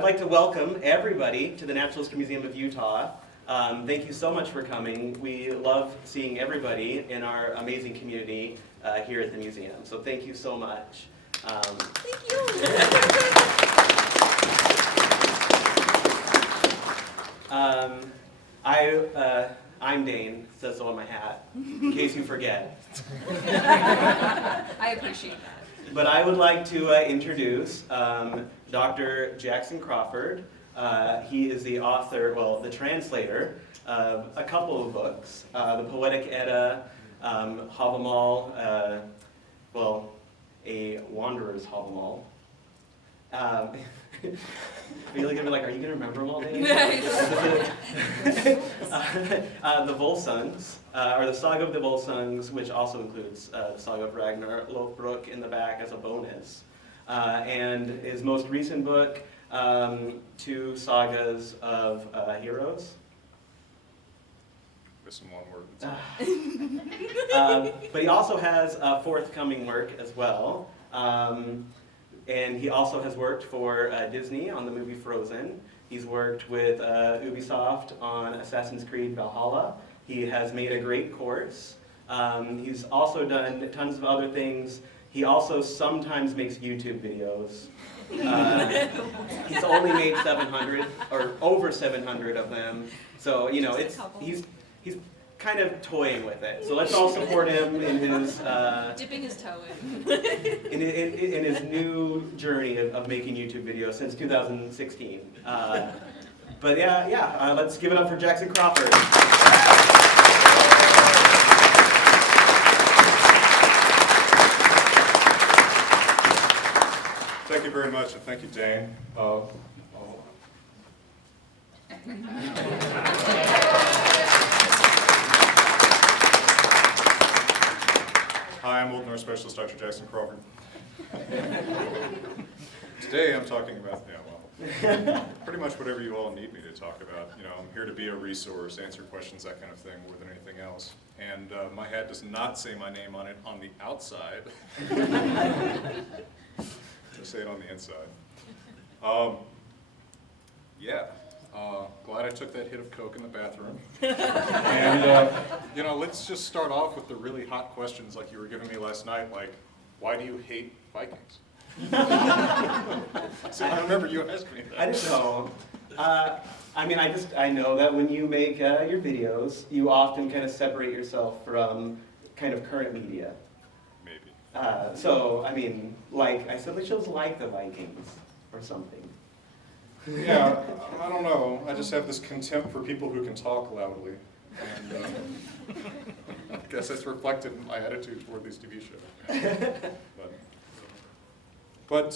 I'd like to welcome everybody to the Natural History Museum of Utah. Thank you so much for coming. We love seeing everybody in our amazing community here at the museum. So thank you so much. Thank you. I'm Dane, says so on my hat, in case you forget. I appreciate that. But I would like to introduce Dr. Jackson Crawford. He is the author, well, the translator of a couple of books, the Poetic Edda, Havamal, well, a Wanderer's Havamal. Are you looking at me like, are you going to remember them all, Dane? The Volsungs, or the Saga of the Volsungs, which also includes the Saga of Ragnar Lothbrok in the back as a bonus. And his most recent book, Two Sagas of Heroes. Missing one word. But he also has a forthcoming work as well. And he also has worked for Disney on the movie Frozen. He's worked with Ubisoft on Assassin's Creed Valhalla. He has made a great course. He's also done tons of other things. He also sometimes makes YouTube videos. He's only made 700 or over 700 of them. So, you know, he's kind of toying with it. So let's all support him in his dipping his toe in his new journey of making YouTube videos since 2016. But yeah, let's give it up for Jackson Crawford. Thank you very much, and thank you, Dane. Hi, I'm Old Norse Specialist Dr. Jackson Crawford. Today I'm talking about, pretty much whatever you all need me to talk about. You know, I'm here to be a resource, answer questions, that kind of thing, more than anything else. And my hat does not say my name on it on the outside. I say it on the inside. Glad I took that hit of Coke in the bathroom. And, you know, let's just start off with the really hot questions like you were giving me last night, like, why do you hate Vikings? So I remember you asked me that. I didn't know. I know that when you make your videos, you often kind of separate yourself from kind of current media. Maybe. So, I mean, like, I said, the show's like the Vikings or something. Yeah, I don't know. I just have this contempt for people who can talk loudly. And I guess that's reflected in my attitude toward these TV shows. But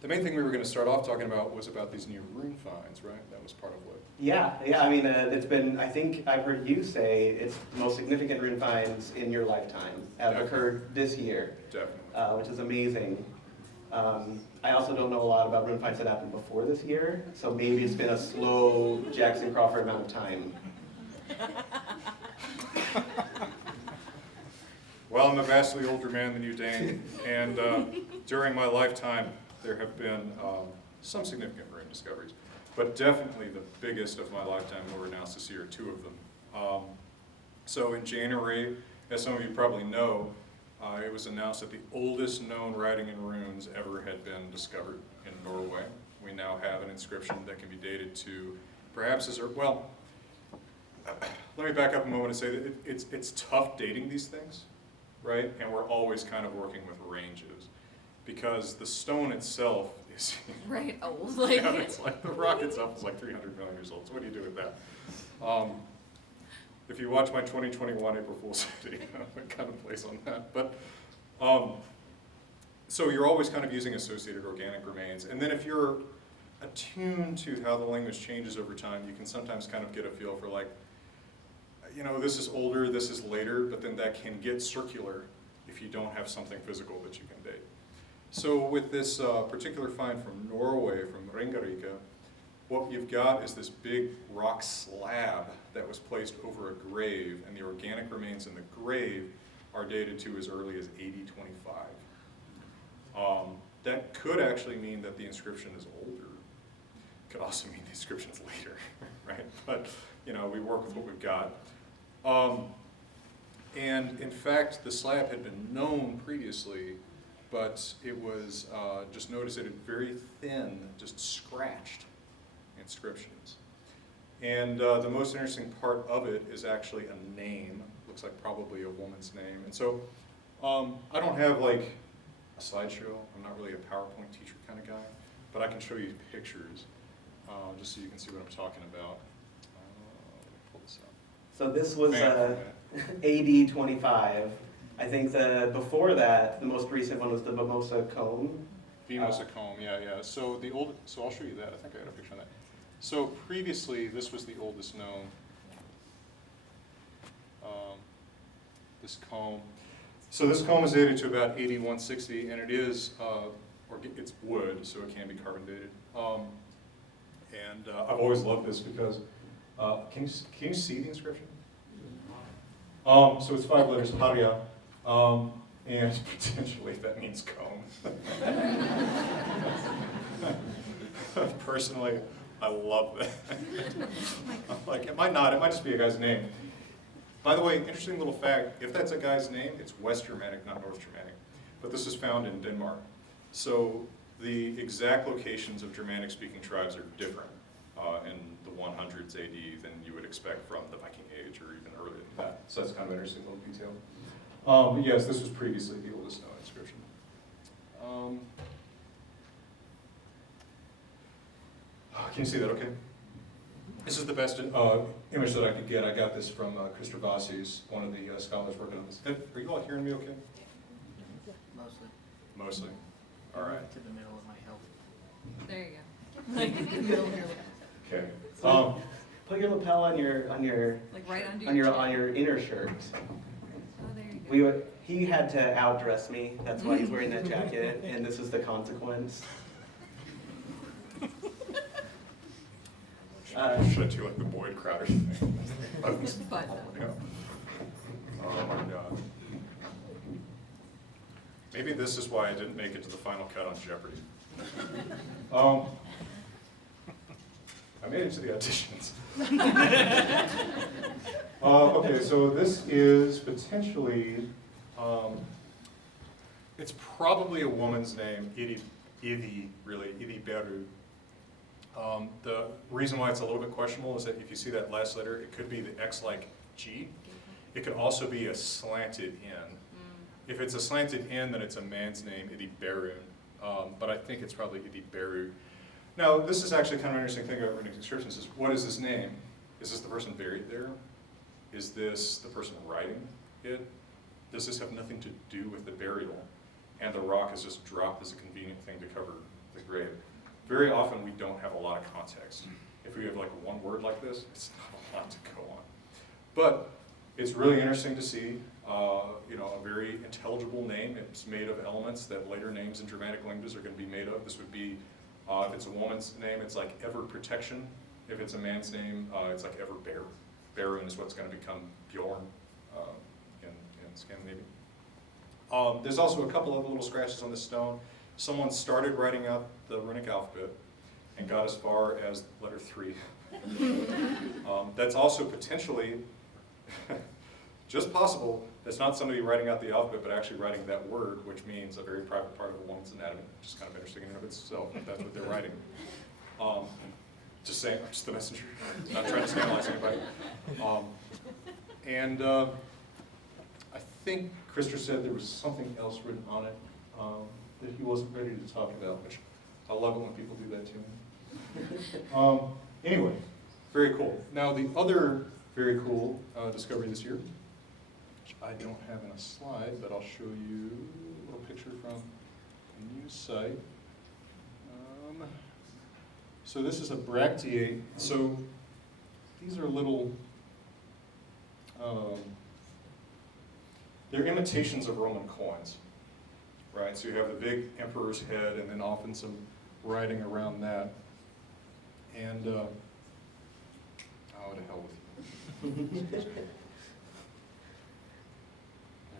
the main thing we were going to start off talking about was about these new rune finds, right? That was part of what... Yeah, I mean, it's been, I think I've heard you say it's the most significant rune finds in your lifetime have occurred this year. Definitely. Which is amazing. I also don't know a lot about rune finds that happened before this year, so maybe it's been a slow Jackson Crawford amount of time. Well, I'm a vastly older man than you, Dane, and during my lifetime there have been some significant rune discoveries, but definitely the biggest of my lifetime were announced this year, two of them. So in January, as some of you probably know, it was announced that the oldest known writing in runes ever had been discovered in Norway. We now have an inscription that can be dated to perhaps as well. Let me back up a moment and say that it's tough dating these things, right? And we're always kind of working with ranges because the stone itself is right old. Yeah, it's like the rock itself is like 300 million years old. So what do you do with that? If you watch my 2021 April Fool's video, I kind of place on that. But so you're always kind of using associated organic remains, and then if you're attuned to how the language changes over time, you can sometimes kind of get a feel for like, you know, this is older, this is later, but then that can get circular if you don't have something physical that you can date. So with this particular find from Norway, from Ringerike, what you've got is this big rock slab that was placed over a grave, and the organic remains in the grave are dated to as early as AD 25. That could actually mean that the inscription is older could also mean the inscriptions later, right? But, you know, we work with what we've got. And in fact, the slab had been known previously, but it was just noticed that it very thin, just scratched inscriptions. And the most interesting part of it is actually a name. Looks like probably a woman's name. And so I don't have like a slideshow. I'm not really a PowerPoint teacher kind of guy, but I can show you pictures just so you can see what I'm talking about. Let me pull this up. So this was AD 25. I think before that, the most recent one was the Mimosa comb. Mimosa comb, yeah. So I'll show you that. I think I got a picture of that. So previously, this was the oldest known. This comb. So this comb is dated to about AD 160, and it is, it's wood, so it can be carbon dated. I've always loved this because, can you see the inscription? So it's 5 letters, Haria, and potentially that means comb. Personally, I love that. Like, it might not, it might just be a guy's name. By the way, interesting little fact, if that's a guy's name, it's West Germanic, not North Germanic. But this is found in Denmark. So the exact locations of Germanic-speaking tribes are different in the 100s AD than you would expect from the Viking Age or even earlier than that. So that's kind of an interesting little detail. But yes, this was previously the oldest known inscription. Can you see that okay? This is the best image that I could get. I got this from Christer Vassi's, one of the scholars working on this. Are you all hearing me okay? Mostly. Mostly. All right. To the middle of my help. There you go. Middle here. Okay. So put your lapel on your Like right under your on your inner shirt. Oh, there you go. He had to outdress me. That's why he's wearing that jacket, and this is the consequence. Should I do like the Boyd Crowder thing? But Yeah. Oh my God. Maybe this is why I didn't make it to the final cut on Jeopardy. I made it to the auditions. Okay, so this is potentially, it's probably a woman's name, Idi Beru. The reason why it's a little bit questionable is that if you see that last letter, it could be the X-like G. It could also be a slanted N. If it's a slanted N, then it's a man's name, Idi Beru. But I think it's probably Idi Beru. Now, this is actually kind of an interesting thing about runic inscriptions is, what is this name? Is this the person buried there? Is this the person writing it? Does this have nothing to do with the burial? And the rock is just dropped as a convenient thing to cover the grave. Very often we don't have a lot of context. If we have like one word like this, it's not a lot to go on. But it's really interesting to see, you know, a very intelligible name. It's made of elements that later names in Germanic languages are going to be made of. This would be, if it's a woman's name, it's like ever protection. If it's a man's name, it's like ever bear. Berun is what's going to become Bjorn in Scandinavia. There's also a couple of little scratches on this stone. Someone started writing out the runic alphabet and got as far as letter 3. That's also potentially, just possible, that's not somebody writing out the alphabet, but actually writing that word, which means a very private part of a woman's anatomy, which is kind of interesting in and of itself, if that's what they're writing. Just saying, I'm just the messenger, not trying to scandalize anybody. I think Christer said there was something else written on it that he wasn't ready to talk about, which I love it when people do that to me. Anyway, very cool. Now the other very cool discovery this year, which I don't have in a slide, but I'll show you a little picture from a news site. So this is a bracteate. So these are little, they're imitations of Roman coins, right? So you have the big emperor's head and then often some writing around that. And, oh, to hell with you. There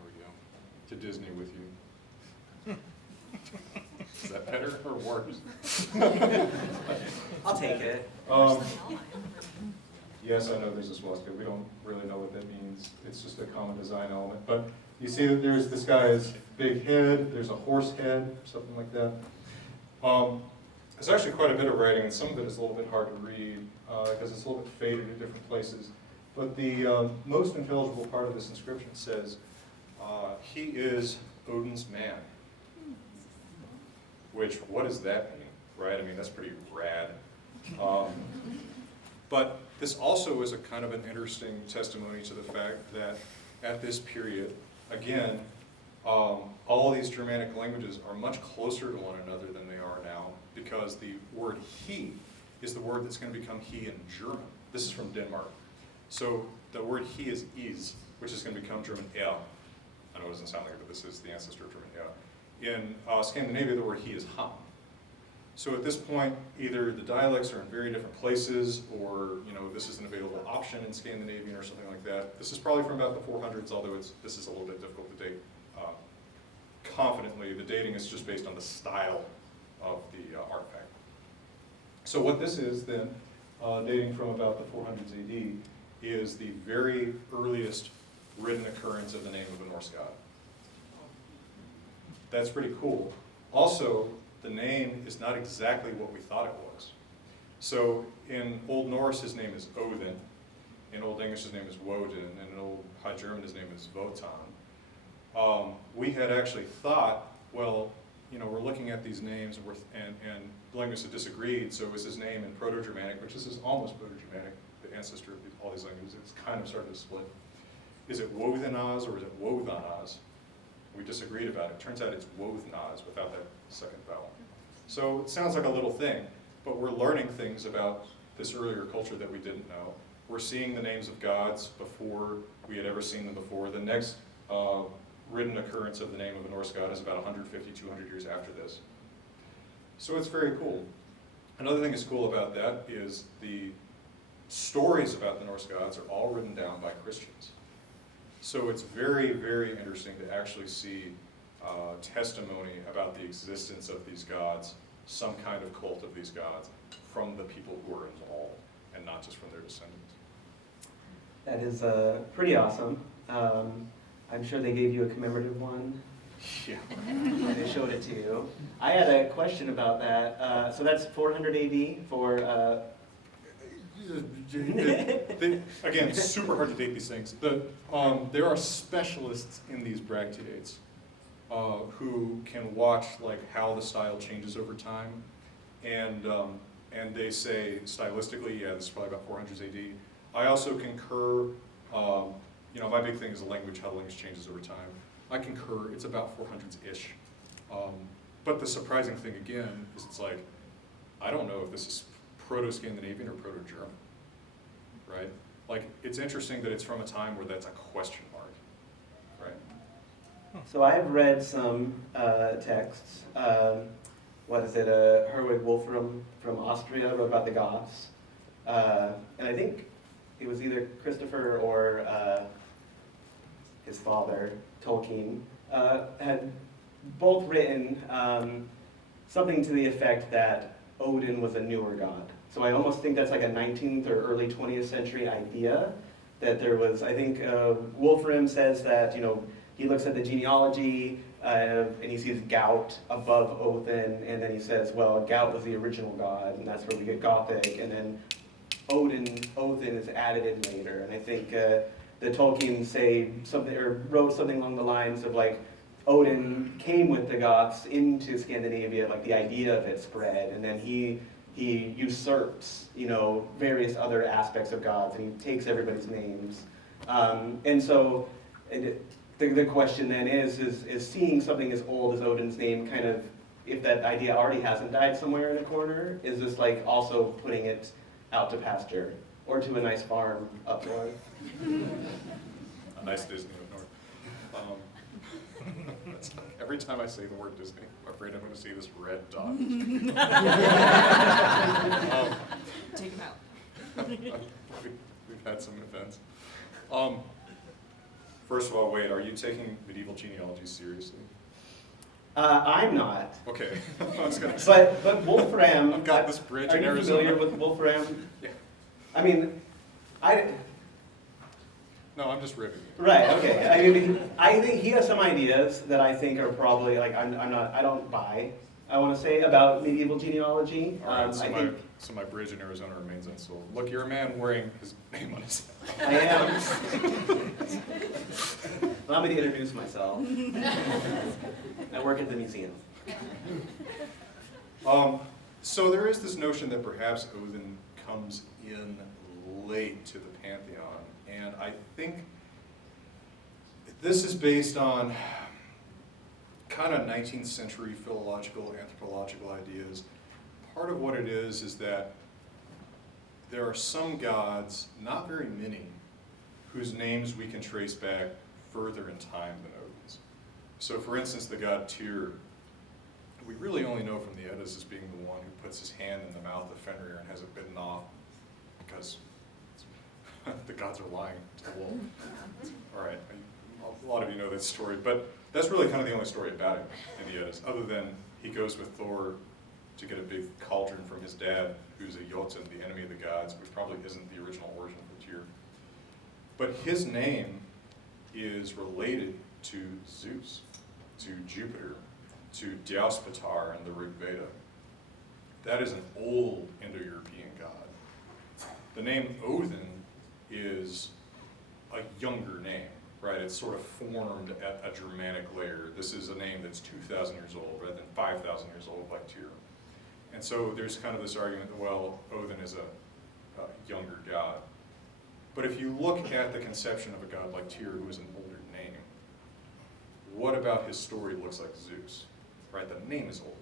we go. To Disney with you. Is that better or worse? I'll take it. Yes, I know there's a swastika. We don't really know what that means. It's just a common design element. But you see that there's this guy's big head. There's a horse head, something like that. There's actually quite a bit of writing, and some of it is a little bit hard to read because it's a little bit faded in different places. But the most intelligible part of this inscription says, he is Odin's man. Which, what does that mean, right? I mean, that's pretty rad. But this also is a kind of an interesting testimony to the fact that at this period, again, all these Germanic languages are much closer to one another than they are now, because the word he is the word that's going to become he in German. This is from Denmark. So the word he is, which is going to become German er. I know it doesn't sound like it, but this is the ancestor of German er. In Scandinavia, the word he is han. So at this point, either the dialects are in very different places, or this is an available option in Scandinavian or something like that. This is probably from about the 400s, although this is a little bit difficult to date confidently. The dating is just based on the style of the artifact. So what this is then, dating from about the 400s AD, is the very earliest written occurrence of the name of a Norse god. That's pretty cool. Also, the name is not exactly what we thought it was. So in Old Norse, his name is Odin. In Old English, his name is Woden. And in Old High German, his name is Wotan. We had actually thought, well, we're looking at these names, and linguists have disagreed, so is his name in Proto-Germanic, which is almost Proto-Germanic, the ancestor of all these languages, it's kind of started to split. Is it Wothenaz or is it Wothanaz? We disagreed about it. Turns out it's Wothnaz without that second vowel. So it sounds like a little thing, but we're learning things about this earlier culture that we didn't know. We're seeing the names of gods before we had ever seen them before. The next written occurrence of the name of a Norse god is about 150, 200 years after this. So it's very cool. Another thing that's cool about that is the stories about the Norse gods are all written down by Christians. So it's very, very interesting to actually see testimony about the existence of these gods, some kind of cult of these gods, from the people who are involved, and not just from their descendants. That is pretty awesome. I'm sure they gave you a commemorative one. Yeah. And they showed it to you. I had a question about that. So that's 400 AD for... Again, it's super hard to date these things. There are specialists in these bracteates who can watch how the style changes over time, and they say stylistically, yeah, this is probably about 400s AD. I also concur. My big thing is the language, how the language changes over time. I concur. It's about 400s-ish. But the surprising thing again is I don't know if this is Proto-Scandinavian or Proto-German, right? It's interesting that it's from a time where that's a question mark, right? So I've read some texts. What is it? Herwig Wolfram from Austria wrote about the Goths. And I think it was either Christopher or his father, Tolkien, had both written something to the effect that Odin was a newer god. So I almost think that's like a 19th or early 20th century idea that there was. I think Wolfram says that he looks at the genealogy and he sees Gout above Odin, and then he says, well, Gout was the original god, and that's where we get Gothic, and then Odin is added in later. And I think the Tolkien wrote something along the lines of Odin came with the Goths into Scandinavia, the idea of it spread, and then he usurps, various other aspects of gods, and he takes everybody's names. And so the question then is seeing something as old as Odin's name kind of, if that idea already hasn't died somewhere in a corner, is this also putting it out to pasture or to a nice farm up north? A nice Disney up north. Every time I say the word Disney, I'm afraid I'm going to see this red dot. Take him out. We've had some events. First of all, Wade, are you taking medieval genealogy seriously? I'm not. Okay, I was gonna say. But Wolfram. I've got this bridge Are in you Arizona. familiar with Wolfram? Yeah. I mean, No, I'm just ribbing you. right. Okay. I mean, I think he has some ideas that I think are probably like I don't buy. I want to say about medieval genealogy. All right, so, I my, think so my bridge in Arizona remains unsold. Look, you're a man wearing his name on his head. I am. Allow me to introduce myself. I work at the museum. So there is this notion that perhaps Odin comes in late to the pantheon, and I think this is based on kind of 19th century philological, anthropological ideas. Part of what it is that there are some gods, not very many, whose names we can trace back further in time than Odin's. So for instance, the god Tyr, we really only know from the Eddas as being the one who puts his hand in the mouth of Fenrir and has it bitten off because the gods are lying to the wolf. All right, a lot of you know that story, but that's really kind of the only story about him in the Eddas, other than he goes with Thor to get a big cauldron from his dad, who's a Jotun, the enemy of the gods, which probably isn't the original origin of Tyr. But his name is related to Zeus, to Jupiter, to Dyauspatar in the Rig Veda. That is an old Indo-European god. The name Odin is a younger name, right? It's sort of formed at a Germanic layer. This is a name that's 2,000 years old rather than 5,000 years old like Tyr. And so there's kind of this argument that, well, Odin is a younger god. But if you look at the conception of a god like Tyr, who is an older name, what about his story looks like Zeus, right? The name is old.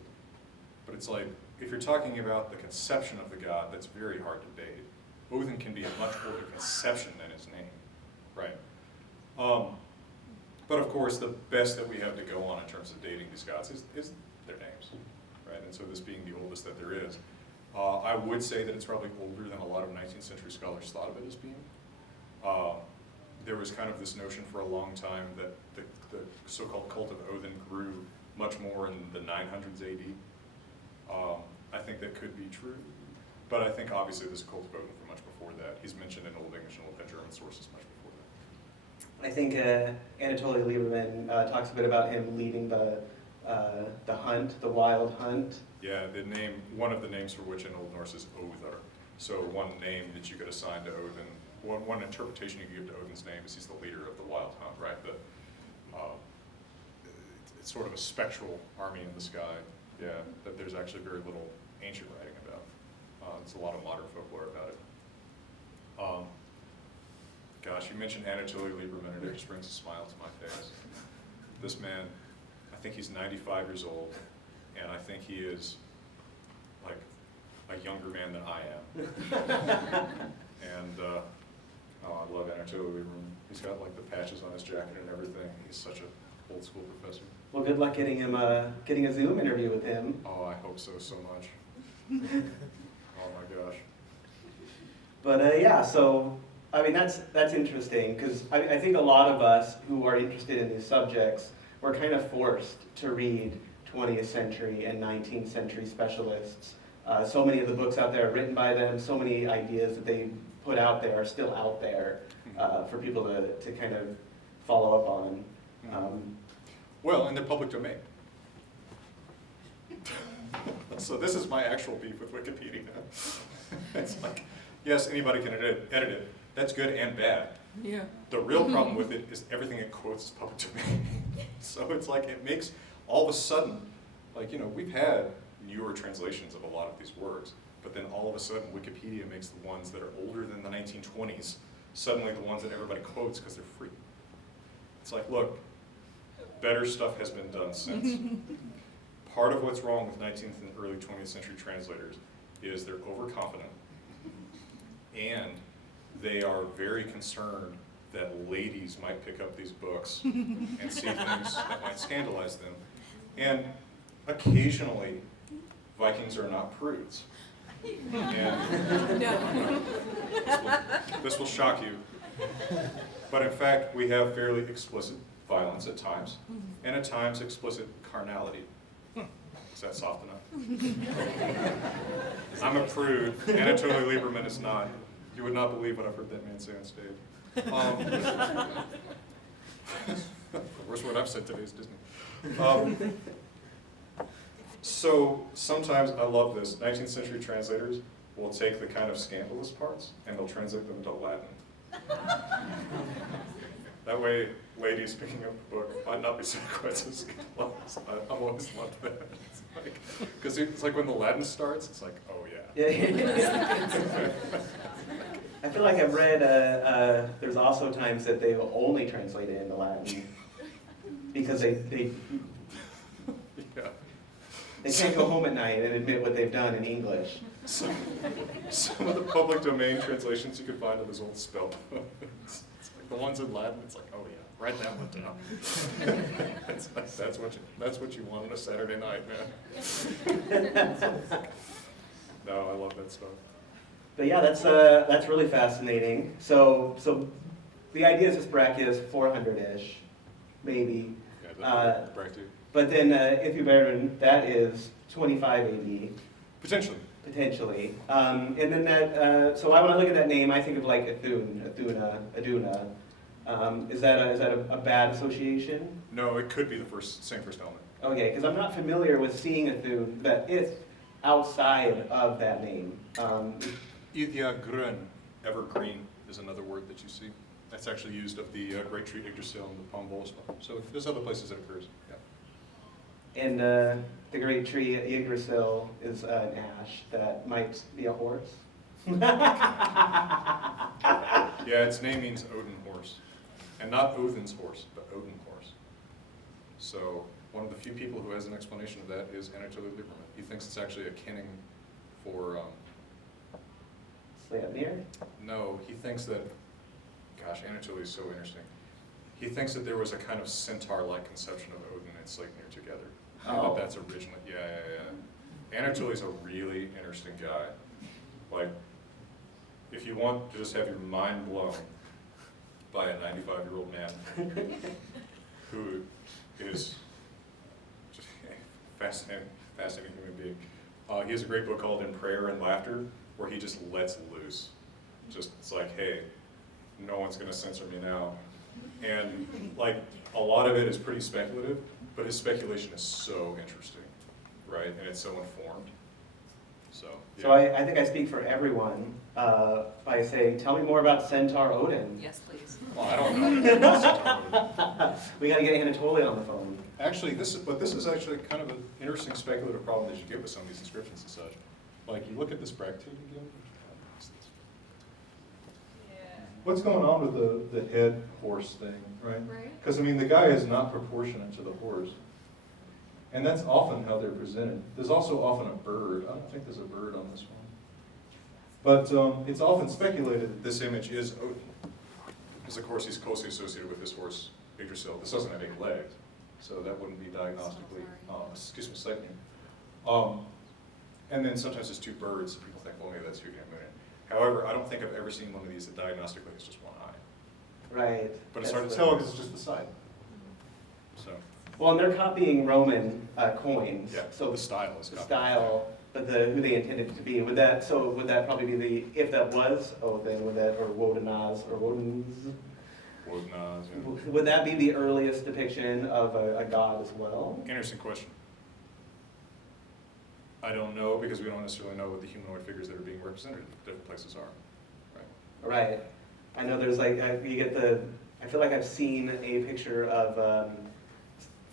But it's like, if you're talking about the conception of the god, that's very hard to date. Odin can be a much older conception than his name, right? But of course, the best that we have to go on in terms of dating these gods is their names, right? And so this being the oldest that there is. I would say that it's probably older than a lot of 19th century scholars thought of it as being. There was kind of this notion for a long time that the so-called cult of Odin grew much more in the 900s AD. I think that could be true, but I think obviously there's a cult of Odin from much before that. He's mentioned in Old English and Old German sources much before that. I think Anatoly Lieberman talks a bit about him leading the hunt, the wild hunt. Yeah, one of the names for which in Old Norse is Othar. So one name that you could assign to Odin, one interpretation you could give to Odin's name is he's the leader of the wild hunt, right? It's sort of a spectral army in the sky, yeah, that there's actually very little ancient writing about. There's a lot of modern folklore about it. Gosh, you mentioned Anatoly Lieberman, and it just brings a smile to my face. This man, I think he's 95 years old, and I think he is like a younger man than I am. And I love Anatoly Lieberman. He's got like the patches on his jacket and everything. He's such an old school professor. Well, good luck getting him getting a Zoom interview with him. Oh, I hope so much. Oh my gosh. But yeah, so I mean that's interesting because I think a lot of us who are interested in these subjects were kind of forced to read 20th century and 19th century specialists. So many of the books out there are written by them. So many ideas that they put out there are still out there for people to kind of follow up on. Well, and they're public domain. So this is my actual beef with Wikipedia. It's like, yes, anybody can edit it. That's good and bad. Yeah. The real problem with it is everything it quotes is public domain. So it's like it makes, all of a sudden, like, you know, we've had newer translations of a lot of these works, but then all of a sudden Wikipedia makes the ones that are older than the 1920s suddenly the ones that everybody quotes because they're free. It's like, look, better stuff has been done since. Part of what's wrong with 19th and early 20th century translators is they're overconfident and they are very concerned that ladies might pick up these books and see things that might scandalize them. And occasionally, Vikings are not prudes. And No. this will shock you. But in fact, we have fairly explicit violence at times, and at times explicit carnality. Is that soft enough? I'm a prude. Anatoly Lieberman is not. You would not believe what I've heard that man say on stage. The worst word I've said today is Disney. So sometimes, I love this, 19th century translators will take the kind of scandalous parts and they'll translate them into Latin. That way, ladies picking up the book might not be so quite so scandalous. I've always loved that. Because it's like when the Latin starts, it's like, oh yeah. I feel like I've read, there's also times that they will only translate it into Latin because they Yeah. can't go home at night and admit what they've done in English. Some of the public domain translations you can find of those old spell books. It's like the ones in Latin, it's like, oh yeah, write that one down. That's what you want on a Saturday night, man. No, I love that stuff. But yeah, that's really fascinating. So the idea is this bracket is 400-ish, maybe. Yeah, that's bracket. But then Baird, that is 25 AD. Potentially. Potentially. And then that, so when I look at that name, I think of like Aduna. Is that a bad association? No, it could be the same first element. Okay, because I'm not familiar with seeing Athun, but it's outside of that name. Grün, evergreen, is another word that you see. That's actually used of the great tree Yggdrasil and the palm boles. So there's other places that occurs. Yeah. And the great tree Yggdrasil is an ash that might be a horse. Yeah, its name means Odin horse. And not Odin's horse, but Odin horse. So one of the few people who has an explanation of that is Anatoly Lieberman. He thinks it's actually a kinning for... Sleipnir? No, he thinks that... Gosh, Anatoly is so interesting. He thinks that there was a kind of centaur-like conception of Odin and Sleipnir together. Oh. That's originally... Yeah. Anatoly's a really interesting guy. Like, if you want to just have your mind blown by a 95-year-old man who is just a fascinating human being. He has a great book called In Prayer and Laughter, where he just lets loose. It's like, hey, no one's gonna censor me now. And like, a lot of it is pretty speculative, but his speculation is so interesting, right? And it's so informed. So, yeah. So I think I speak for everyone by saying, tell me more about Centaur Odin. Yes, please. Well, I don't know. We gotta get Anatoly on the phone. Actually, this is actually kind of an interesting speculative problem that you get with some of these inscriptions and such. Like, you look at this bracteate again. What's going on with the head horse thing, right? Right. Because, I mean, the guy is not proportionate to the horse. And that's often how they're presented. There's also often a bird. I don't think there's a bird on this one. But it's often speculated that this image is Odin. Because, of course, he's closely associated with his horse, Yggdrasil. This doesn't have 8 legs, so that wouldn't be diagnostically, Sleipnir. And then sometimes there's 2 birds. People think, well, maybe that's Hugin and Munin. However, I don't think I've ever seen one of these that diagnostically has just one eye. Right. But it's hard to tell because it's just the side. So. Well, and they're copying Roman coins. Yeah, So the style is the copied. style, but who they intended it to be. Would that probably be if that was Odin, or Wodenaz, or Woden's? Wodenaz, yeah. Would that be the earliest depiction of a god as well? Interesting question. I don't know, because we don't necessarily know what the humanoid figures that are being represented in different places are. Right. Right. I know there's like, you get I feel like I've seen a picture of,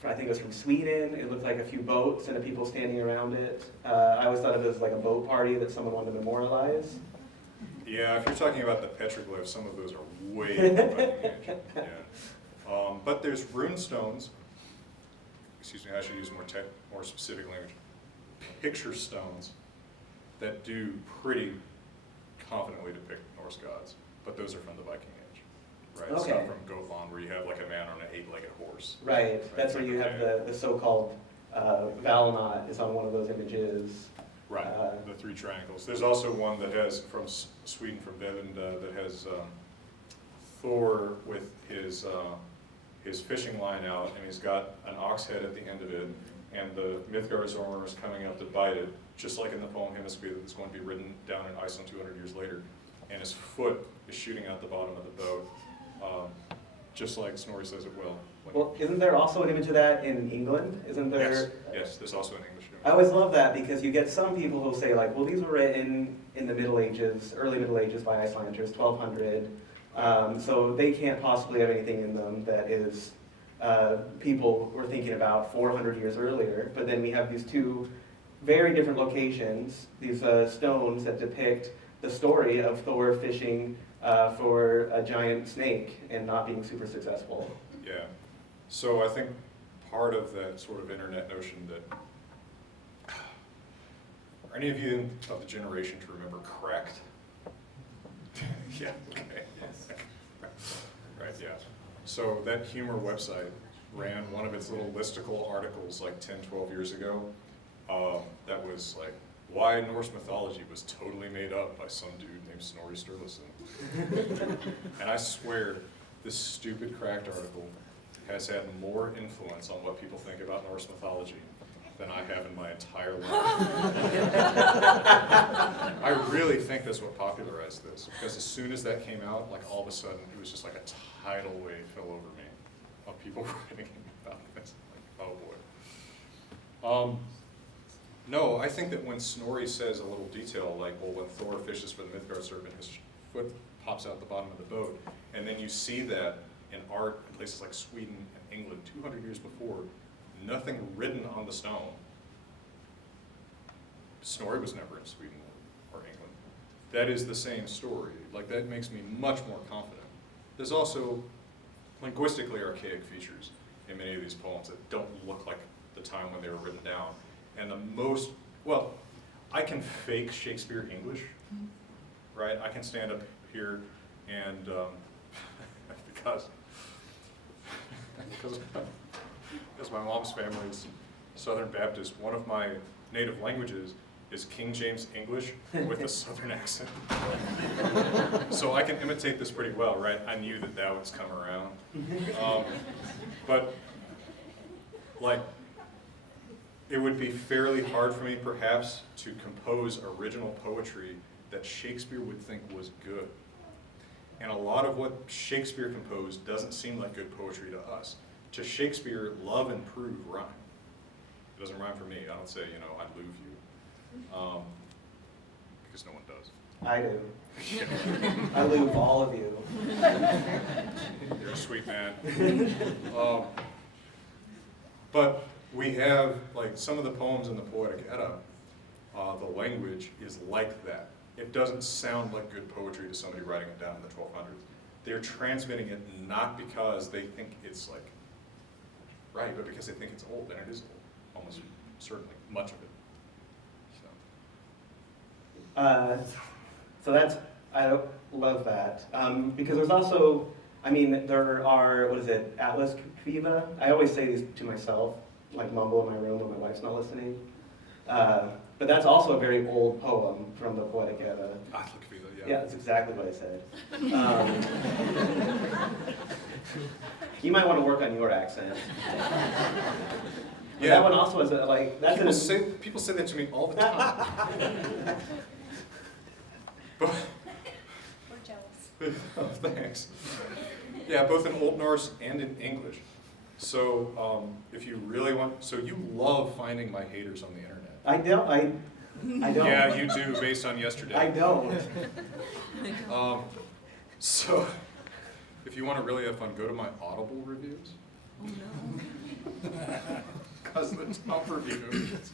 I think it was from Sweden. It looked like a few boats and the people standing around it. I always thought of it as like a boat party that someone wanted to memorialize. Yeah, if you're talking about the petroglyphs, some of those are way too much. Yeah. But there's rune stones. Excuse me, I should use more specific language. Picture stones that do pretty confidently depict Norse gods, but those are from the Viking Age, right? It's not from Gothland, where you have like a man on an 8-legged horse. Right. That's where you have the so-called Valinot is on one of those images. Right, the 3 triangles. There's also one that has, from Sweden, from Devon, that has Thor with his his fishing line out, and he's got an ox head at the end of it, and the Midgardsormr is coming up to bite it, just like in the poem Hemisphere that's going to be written down in Iceland 200 years later. And his foot is shooting out the bottom of the boat, just like Snorri says it will. Well, isn't there also an image of that in England? Isn't there? Yes, yes, there's also an English image. I always love that because you get some people who say like, well, these were written in the Middle Ages, early Middle Ages by Icelanders, 1200. So they can't possibly have anything in them that is people were thinking about 400 years earlier. But then we have these two very different locations, these stones that depict the story of Thor fishing for a giant snake and not being super successful. Yeah. So I think part of that sort of internet notion that, are any of you of the generation to remember Cracked? Yeah, okay. Right, yeah. So that humor website ran one of its little listicle articles like 10, 12 years ago that was like, why Norse mythology was totally made up by some dude named Snorri Sturluson. And I swear, this stupid Cracked article has had more influence on what people think about Norse mythology than I have in my entire life. I really think that's what popularized this, because as soon as that came out, like all of a sudden, it was just like a tidal wave fell over me of people writing about this. Like, oh boy. No, I think that when Snorri says a little detail, like, well, when Thor fishes for the Midgard serpent, his foot pops out the bottom of the boat, and then you see that in art in places like Sweden and England 200 years before, nothing written on the stone. Snorri was never in Sweden or England. That is the same story. Like, that makes me much more confident. There's also linguistically archaic features in many of these poems that don't look like the time when they were written down. And the most, well, I can fake Shakespeare English, right? I can stand up here and, because my mom's family is Southern Baptist, one of my native languages is King James English with a Southern accent. So I can imitate this pretty well, right? I knew that that would come around. But, like, it would be fairly hard for me, perhaps, to compose original poetry that Shakespeare would think was good. And a lot of what Shakespeare composed doesn't seem like good poetry to us. To Shakespeare, love and prove rhyme. It doesn't rhyme for me. I don't say, you know, I love you. Because no one does. I do. I love all of you. You're a sweet man. But we have, like, some of the poems in the Poetic Edda, the language is like that. It doesn't sound like good poetry to somebody writing it down in the 1200s. They're transmitting it not because they think it's, like, right, but because they think it's old, and it is old, almost certainly, much of it. So that's, I love that. Because there's also, I mean, there are, what is it, Atlas Viva? I always say these to myself, like mumble in my room when my wife's not listening. But that's also a very old poem from the Poetic Edda. Atlas Viva, yeah. Yeah, that's exactly what I said. You might want to work on your accent. Yeah. That one also is like, that's people say that to me all the time. But, We're jealous. oh, thanks. Yeah, both in Old Norse and in English. So if you really want, so you love finding my haters on the internet. I don't. Yeah, you do, based on yesterday. I don't. So if you want to really have fun, go to my Audible reviews. Oh no. Because the top review is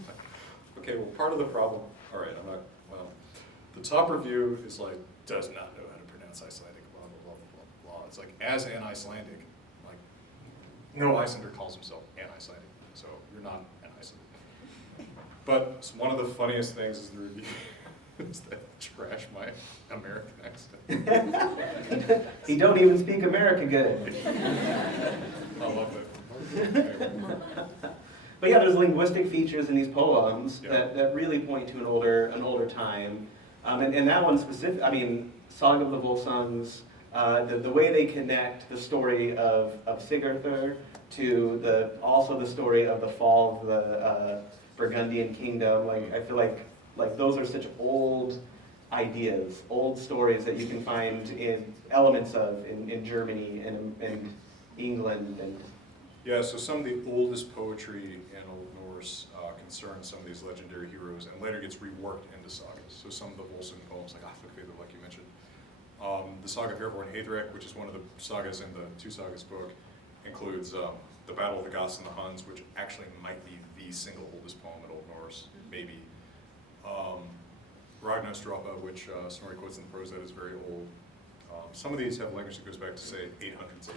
okay, well, part of the problem, all right, the top review is like, does not know how to pronounce Icelandic, blah, blah, blah, blah, blah. It's like, as an Icelandic, like, no Icelander calls himself an Icelandic, so you're not an Icelandic. But one of the funniest things is the review is that trash my American accent. He don't even speak America good. I love it. But yeah, there's linguistic features in these poems Yeah. that really point to an older time. And that one specific, I mean, Song of the Volsungs, the way they connect the story of Sigarthur to also the story of the fall of the Burgundian kingdom. Like, I feel like those are such old ideas, old stories that you can find in elements of in Germany and England and. Yeah, so some of the oldest poetry in Old Norse concerns some of these legendary heroes and later gets reworked into sagas. So some of the Volsung poems, like Aflakveður, like you mentioned. The saga of Hervor and Haedrek, which is one of the sagas in the Two Sagas book, includes the Battle of the Goths and the Huns, which actually might be the single oldest poem in Old Norse, maybe. Ragnarstrapa, which Snorri quotes in the prose, that is very old. Some of these have language that goes back to, say, 800s AD.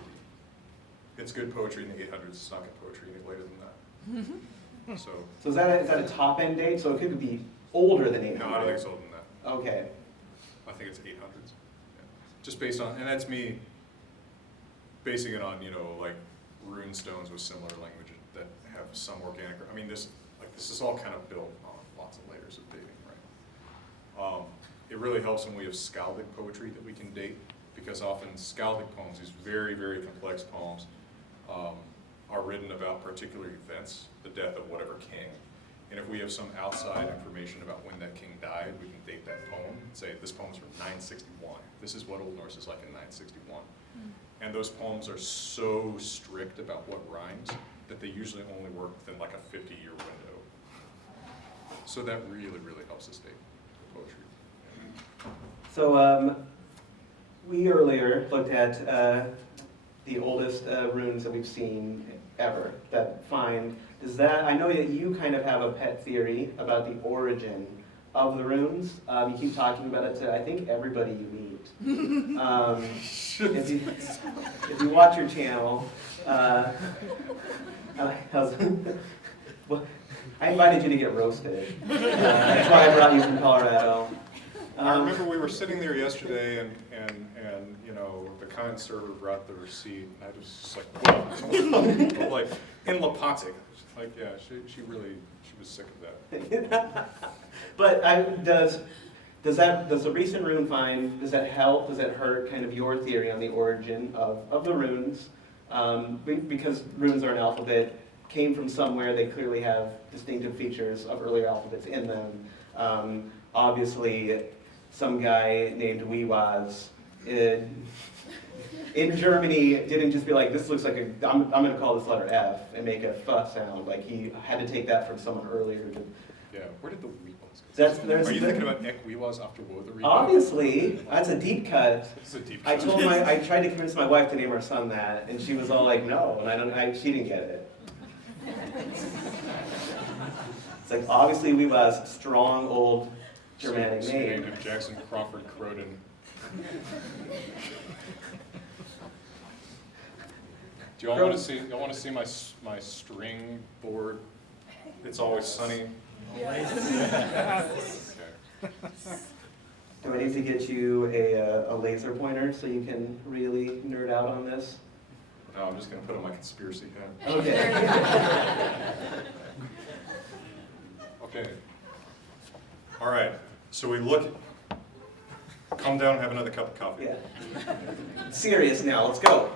It's good poetry in the 800s, it's not good poetry any later than that. So is that a top end date? So it could be older than 800? no, I don't think it's older than that. Okay. I think it's 800s. Yeah. Just based on, and that's me basing it on, like rune stones with similar language that have some organic, I mean, this is all kind of built on lots of layers of dating, right? It really helps when we have skaldic poetry that we can date, because often skaldic poems, these very, very complex poems, are written about particular events, the death of whatever king. And if we have some outside information about when that king died, we can date that poem and say, this poem's from 961. This is what Old Norse is like in 961. And those poems are so strict about what rhymes that they usually only work within like a 50-year window. So that really, really helps us date poetry. So we earlier looked at the oldest runes that we've seen ever that find. I know that you kind of have a pet theory about the origin of the runes. You keep talking about it to, I think, everybody you meet. If you watch your channel, well, I invited you to get roasted. That's why I brought you from Colorado. I remember we were sitting there yesterday and the kind server brought the receipt and I was just like, whoa. Like, in Lepantic. Like, yeah, she was sick of that. But does the recent rune find, does that help, does that hurt kind of your theory on the origin of the runes? Because runes are an alphabet, came from somewhere, they clearly have distinctive features of earlier alphabets in them. Obviously, some guy named Wiwaz in Germany didn't just be like, this looks like I'm going to call this letter F and make a F sound. Like, he had to take that from someone earlier. Yeah, where did the Wiwaz go? Are you thinking about Ek Wiwaz after Woe the Reed? Obviously, that's a deep cut. It's a deep I cut. I tried to convince my wife to name our son that, and she was all like, no, and she didn't get it. It's like, obviously Wiwaz, strong, old Germanic So name. named him Jackson Crawford Crowton. Do y'all want to see my string board? It's always sunny. Okay. Do I need to get you a laser pointer so you can really nerd out on this? No, I'm just going to put on my conspiracy hat. Okay. Okay. All right. So we look at, calm down and have another cup of coffee. Yeah. Serious now, let's go.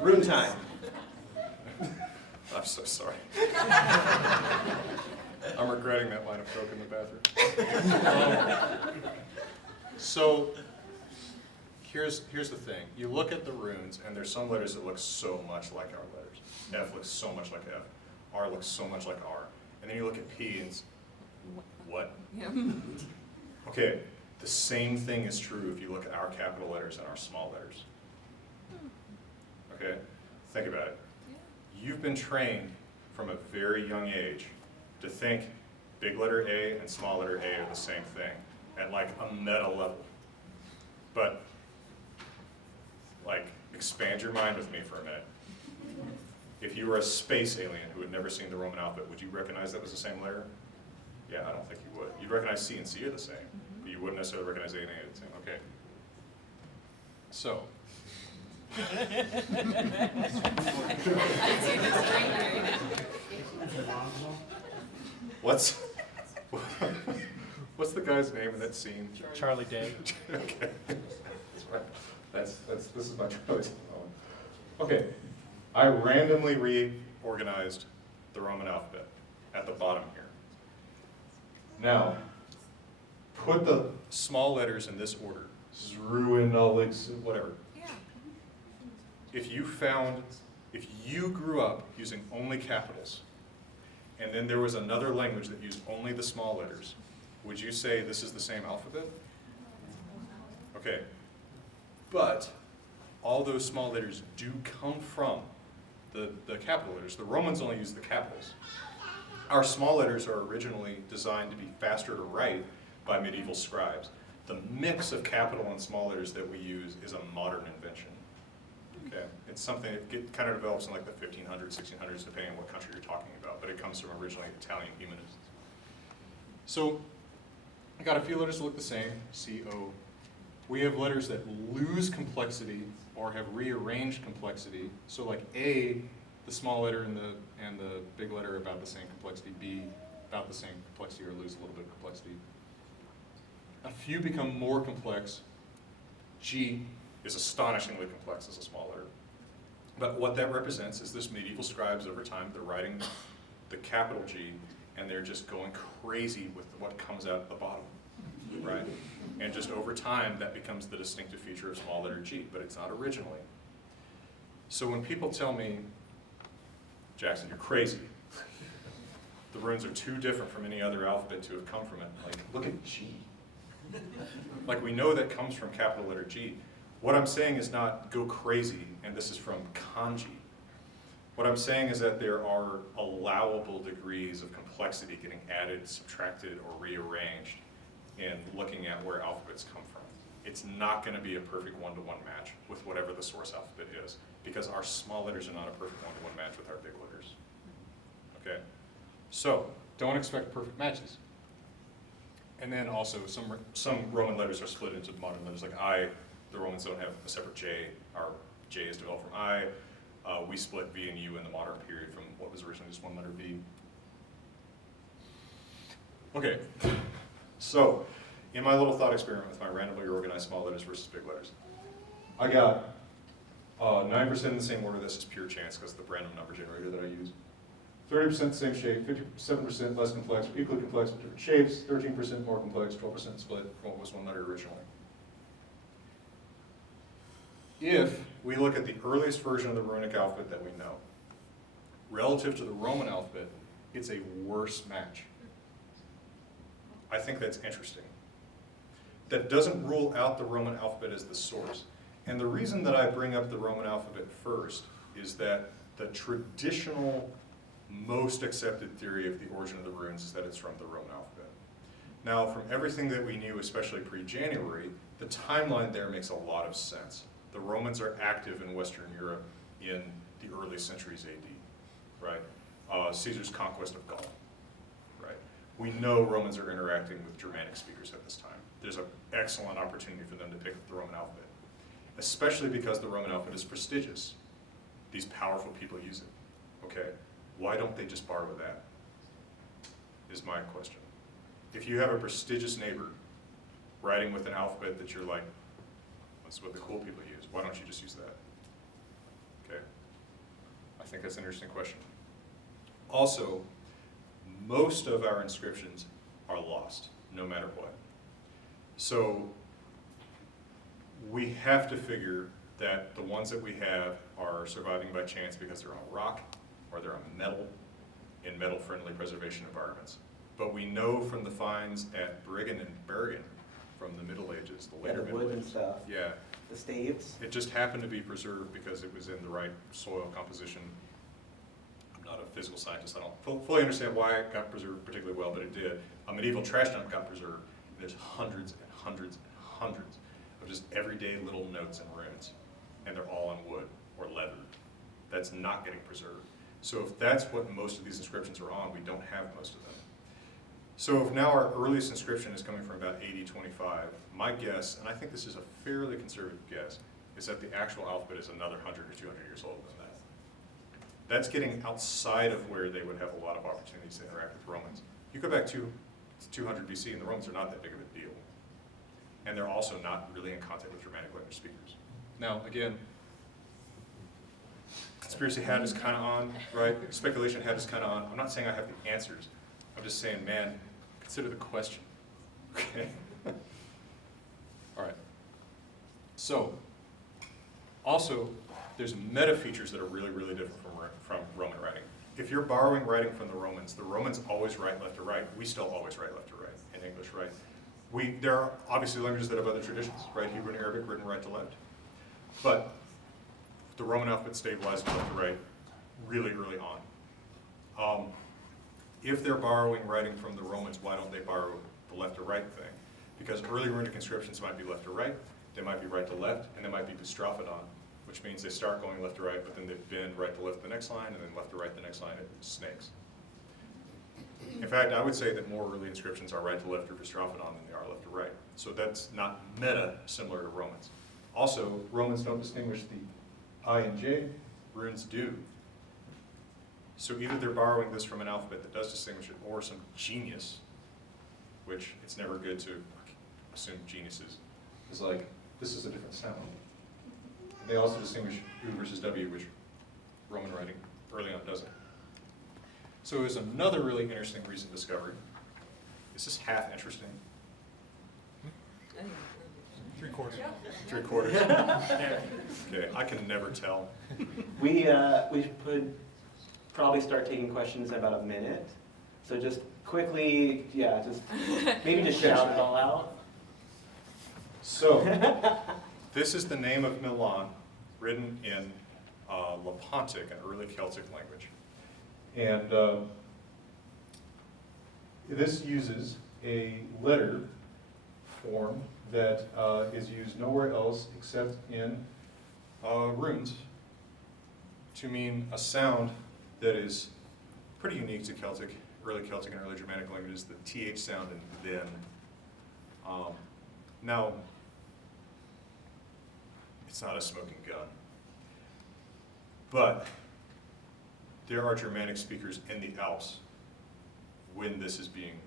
Room time. I'm so sorry. I'm regretting that line of coke in the bathroom. So here's the thing. You look at the runes, and there's some letters that look so much like our letters. F looks so much like F. R looks so much like R. And then you look at P and what? Yeah. Okay, the same thing is true if you look at our capital letters and our small letters. Okay, think about it. You've been trained from a very young age to think big letter A and small letter A are the same thing at like a meta level. But like, expand your mind with me for a minute. If you were a space alien who had never seen the Roman alphabet, would you recognize that was the same letter? Yeah, I don't think you would. You'd recognize C and C are the same, but you wouldn't necessarily recognize A and A are the same. Okay. So. What's the guy's name in that scene? Charlie Day. Okay. That's right. This is my choice. Okay, I randomly reorganized the Roman alphabet at the bottom here. Now, put the small letters in this order. Rune, whatever. Yeah. If you grew up using only capitals, and then there was another language that used only the small letters, would you say this is the same alphabet? Okay, but all those small letters do come from the capital letters. The Romans only used the capitals. Our small letters are originally designed to be faster to write by medieval scribes. The mix of capital and small letters that we use is a modern invention. Okay, it's something that kind of develops in like the 1500s, 1600s, depending on what country you're talking about, but it comes from originally Italian humanists. So I got a few letters that look the same, C-O. We have letters that lose complexity or have rearranged complexity. So like A, the small letter and the big letter are about the same complexity. B, about the same complexity or lose a little bit of complexity. A few become more complex. G is astonishingly complex as a small letter. But what that represents is this medieval scribes over time, they're writing the capital G and they're just going crazy with what comes out at the bottom, right? And just over time, that becomes the distinctive feature of small letter G, but it's not originally. So when people tell me, Jackson, you're crazy. The runes are too different from any other alphabet to have come from it. Like, look at G. Like, we know that comes from capital letter G. What I'm saying is not go crazy, and this is from kanji. What I'm saying is that there are allowable degrees of complexity getting added, subtracted, or rearranged in looking at where alphabets come from. It's not going to be a perfect one-to-one match with whatever the source alphabet is, because our small letters are not a perfect one-to-one match with our big letters. Okay? So, don't expect perfect matches. And then also, some Roman letters are split into modern letters, like I. The Romans don't have a separate J. Our J is developed from I. We split V and U in the modern period from what was originally just one letter V. Okay, so in my little thought experiment with my randomly organized small letters versus big letters, I got 9% in the same order. This is pure chance because of the random number generator that I use. 30% the same shape, 57% less complex, equally complex but different shapes, 13% more complex, 12% split from what was one letter originally. If we look at the earliest version of the runic alphabet that we know, relative to the Roman alphabet, it's a worse match. I think that's interesting. That doesn't rule out the Roman alphabet as the source. And the reason that I bring up the Roman alphabet first is that the traditional, most accepted theory of the origin of the runes is that it's from the Roman alphabet. Now, from everything that we knew, especially pre-January, the timeline there makes a lot of sense. The Romans are active in Western Europe in the early centuries AD, right? Caesar's conquest of Gaul, right? We know Romans are interacting with Germanic speakers at this time. There's an excellent opportunity for them to pick up the Roman alphabet, especially because the Roman alphabet is prestigious. These powerful people use it, okay? Why don't they just borrow that, is my question. If you have a prestigious neighbor writing with an alphabet that you're like, that's what the cool people use, why don't you just use that? Okay, I think that's an interesting question. Also, most of our inscriptions are lost, no matter what. So we have to figure that the ones that we have are surviving by chance because they're on rock or they're on metal in metal-friendly preservation environments. But we know from the finds at Briggen and Bergen from the Middle Ages, the later the Middle wood and Ages. stuff. Yeah. The staves. It just happened to be preserved because it was in the right soil composition. I'm not a physical scientist. I don't fully understand why it got preserved particularly well, but it did. A medieval trash dump got preserved. There's hundreds and hundreds and hundreds of just everyday little notes and runes, and they're all in wood or leather. That's not getting preserved. So if that's what most of these inscriptions are on, we don't have most of them. So if now our earliest inscription is coming from about AD 25, my guess, and I think this is a fairly conservative guess, is that the actual alphabet is another 100 or 200 years old than that. That's getting outside of where they would have a lot of opportunities to interact with Romans. You go back to 200 BC and the Romans are not that big of a deal. And they're also not really in contact with Germanic language speakers. Now, again, conspiracy hat is kind of on, right? Speculation hat is kind of on. I'm not saying I have the answers. I'm just saying, man, consider the question. Okay? All right. So, also, there's meta features that are really, really different from Roman writing. If you're borrowing writing from the Romans always write left to right. We still always write left to right in English, right? There are obviously languages that have other traditions, right? Hebrew and Arabic written right to left. But the Roman alphabet stabilized left to right really early on. If they're borrowing writing from the Romans, why don't they borrow the left to right thing? Because early runic inscriptions might be left to right, they might be right to left, and they might be bistrophodon, which means they start going left to right, but then they bend right to left the next line, and then left to right the next line, it snakes. In fact, I would say that more early inscriptions are right to left or bistrophodon than they are left to right. So that's not meta similar to Romans. Also, Romans don't distinguish the I and J, runes do. So either they're borrowing this from an alphabet that does distinguish it, or some genius, which it's never good to assume geniuses, is like, this is a different sound. They also distinguish U versus W, which Roman writing early on doesn't. So there's another really interesting recent discovery. Is this half interesting? 3/4. 3/4. Okay, I can never tell. We should probably start taking questions in about a minute. So just quickly, yeah, just maybe just shout it all out. So, this is the name of Milan, written in Lepontic, an early Celtic language. And this uses a letter form that is used nowhere else except in runes to mean a sound that is pretty unique to Celtic, early Celtic and early Germanic languages, the TH sound and then. Now, it's not a smoking gun, but there are Germanic speakers in the Alps when this is being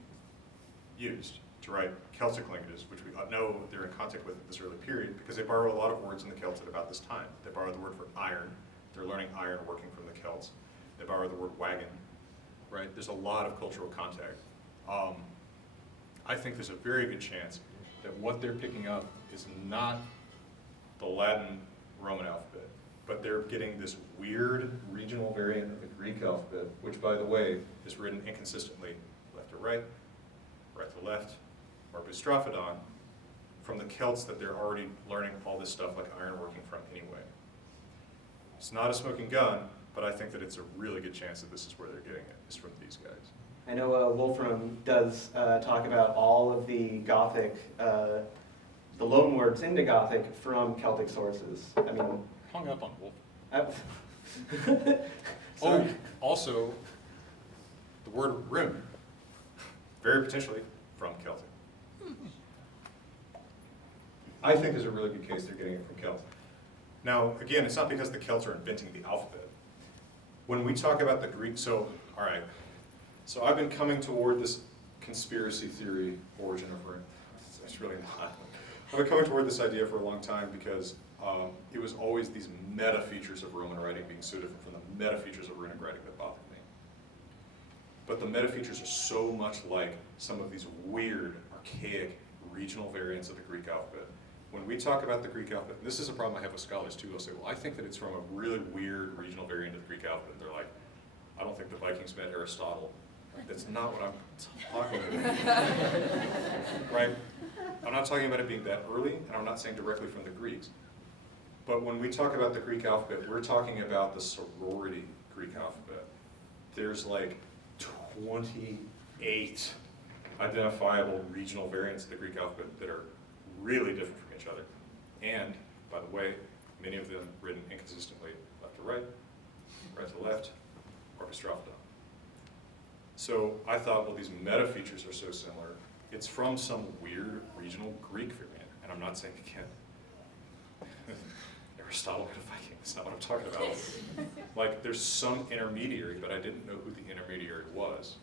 used to write Celtic languages, which we know they're in contact with at this early period because they borrow a lot of words in the Celts at about this time. They borrow the word for iron. They're learning iron working from the Celts. They borrow the word wagon, right? There's a lot of cultural contact. I think there's a very good chance that what they're picking up is not the Latin Roman alphabet, but they're getting this weird regional variant of the Greek alphabet, which, by the way, is written inconsistently left to right, right to left, or bistrophodon from the Celts that they're already learning all this stuff like iron working from anyway. It's not a smoking gun, but I think that it's a really good chance that this is where they're getting it, is from these guys. I know Wolfram does talk about all of the Gothic, the loanwords into Gothic from Celtic sources. I mean, Hung up on Wolf. so, Also, the word rune, very potentially from Celtic. I think there's a really good case they're getting it from Celts. Now, again, it's not because the Celts are inventing the alphabet. When we talk about the Greek, so, all right, so I've been coming toward this conspiracy theory origin of rune. It's really not. I've been coming toward this idea for a long time because it was always these meta features of Roman writing being so different from the meta features of runic writing that bothered me. But the meta features are so much like some of these weird, archaic, regional variants of the Greek alphabet. When we talk about the Greek alphabet, and this is a problem I have with scholars too, they'll say, well, I think that it's from a really weird regional variant of the Greek alphabet. And they're like, I don't think the Vikings met Aristotle. Like, that's not what I'm talking about. Right? I'm not talking about it being that early, and I'm not saying directly from the Greeks. But when we talk about the Greek alphabet, we're talking about the sorority Greek alphabet. There's like 28 identifiable regional variants of the Greek alphabet that are really different from each other. And, by the way, many of them written inconsistently left to right, right to left, or bistrophodon. So I thought, well, these meta features are so similar. It's from some weird regional Greek variant. And I'm not saying, again, Aristotle had a Viking. That's not what I'm talking about. Like, there's some intermediary, but I didn't know who the intermediary was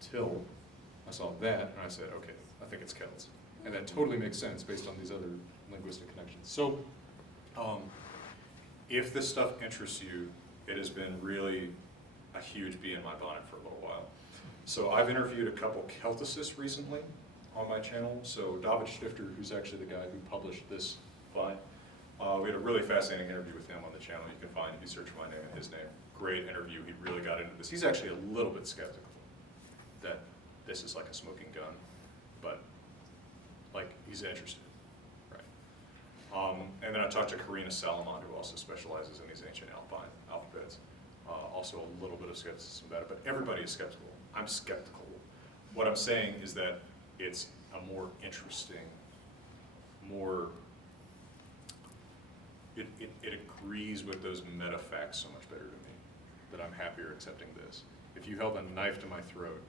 until I saw that, and I said, okay, I think it's Celts. And that totally makes sense based on these other linguistic connections. So If this stuff interests you, it has been really a huge bee in my bonnet for a little while. So I've interviewed a couple Celticists recently on my channel. So David Stifter, who's actually the guy who published this find, we had a really fascinating interview with him on the channel. You can find if you search my name and his name. Great interview. He really got into this. He's actually a little bit skeptical that this is like a smoking gun, but like he's interested, right? And then I talked to Karina Salomon, who also specializes in these ancient Alpine alphabets. Also a little bit of skepticism about it, but everybody is skeptical. I'm skeptical. What I'm saying is that it's a more interesting, more, it agrees with those meta facts so much better to me that I'm happier accepting this. If you held a knife to my throat,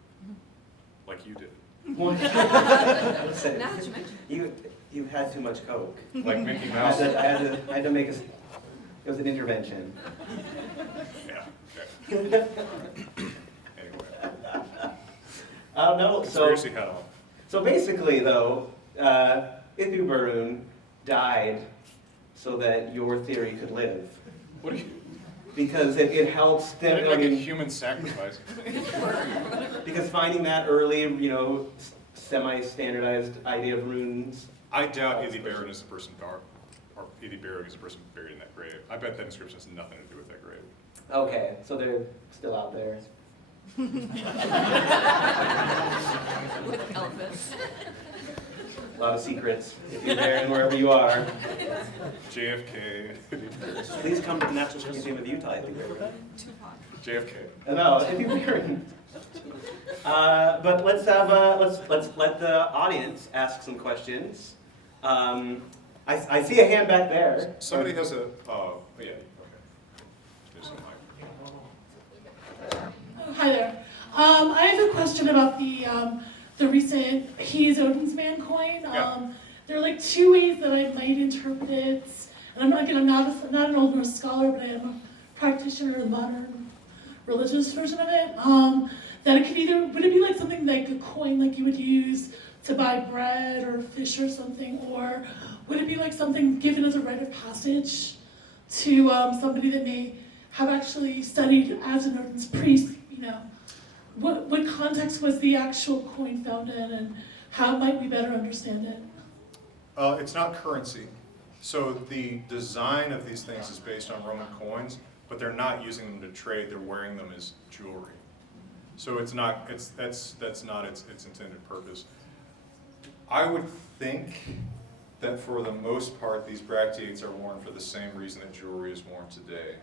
like you did, Well, Now that you mention you had too much Coke. like Mickey I Mouse. had to make it was an intervention. Yeah, okay. Anyway, No, so conspiracy hat on. so basically though, Ithu Barun died so that your theory could live. What do you, Because it helps like a stimulating, human sacrifice? because finding that early, semi-standardized idea of runes. I doubt Ithy Baird is the person or Ithy Baird is the person buried in that grave. I bet that inscription has nothing to do with that grave. Okay, so they're still out there. with elephants. A lot of secrets, if you're there and wherever you are. JFK, Please come to the Natural Museum of Utah, I think. JFK. No, if you weren't. But let's let the audience ask some questions. I see a hand back there. Somebody has a, yeah, okay. There's some mic. Hi there. I have a question about the recent He is Odin's Man coin. Yeah. There are like two ways that I might interpret it. And I'm not an Old Norse scholar, but I am a practitioner of the modern religious version of it. That it could either, would it be like something like a coin like you would use to buy bread or fish or something, or would it be like something given as a rite of passage to somebody that may have actually studied as an Odin's priest, What context was the actual coin found in, and how might we better understand it? It's not currency. So the design of these things is based on Roman coins, but they're not using them to trade, they're wearing them as jewelry. So it's not, that's not its intended purpose. I would think that for the most part, these bracteates are worn for the same reason that jewelry is worn today.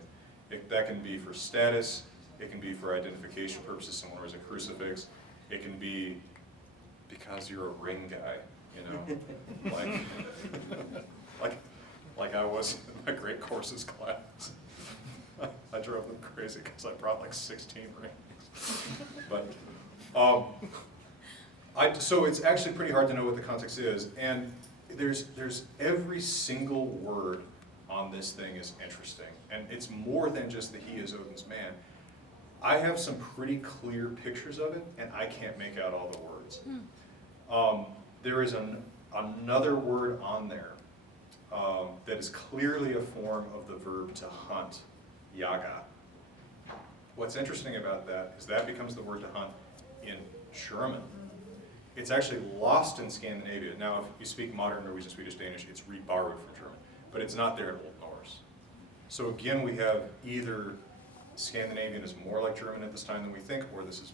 That can be for status, it can be for identification purposes, someone wears a crucifix, it can be because you're a ring guy, like I was in my great courses class. I drove them crazy because I brought like 16 rings. But, so it's actually pretty hard to know what the context is, and there's every single word on this thing is interesting, and it's more than just the He is Odin's man. I have some pretty clear pictures of it, and I can't make out all the words. There is another word on there that is clearly a form of the verb to hunt, yaga. What's interesting about that is that becomes the word to hunt in German. It's actually lost in Scandinavia. Now, if you speak modern Norwegian, Swedish, Danish, it's reborrowed from German, but it's not there in Old Norse. So again, we have either Scandinavian is more like German at this time than we think, or this is,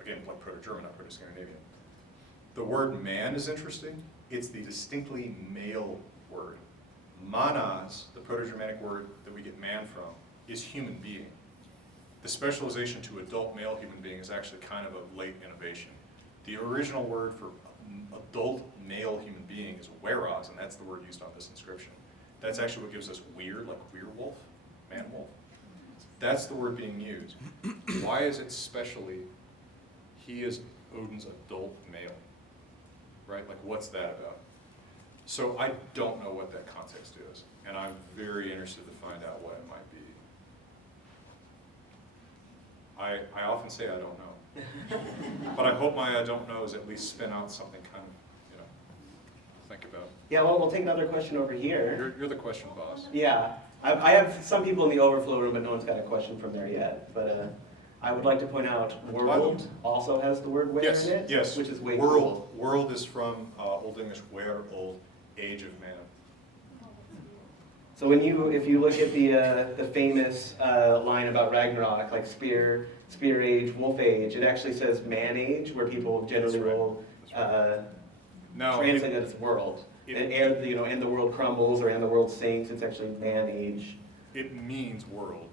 again, like Proto-German, not Proto-Scandinavian. The word man is interesting. It's the distinctly male word. Manas, the Proto-Germanic word that we get man from, is human being. The specialization to adult male human being is actually kind of a late innovation. The original word for adult male human being is weros, and that's the word used on this inscription. That's actually what gives us weird, like werewolf, man-wolf. That's the word being used. Why is it specially, he is Odin's adult male, right? Like, what's that about? So I don't know what that context is, and I'm very interested to find out what it might be. I often say I don't know, but I hope my I don't know is at least spin out something kind of, think about. Yeah, well, we'll take another question over here. You're the question boss. Yeah, I have some people in the overflow room, but no one's got a question from there yet. But I would like to point out, world also has the word where in it, Yes, which is way world. cool. World is from Old English where, old, age of man. So if you look at the famous line about Ragnarok, like spear age, wolf age, it actually says man age, where people generally That's right. will Now, translate it as world. And the world crumbles or and the world sinks. It's actually man age. it means world,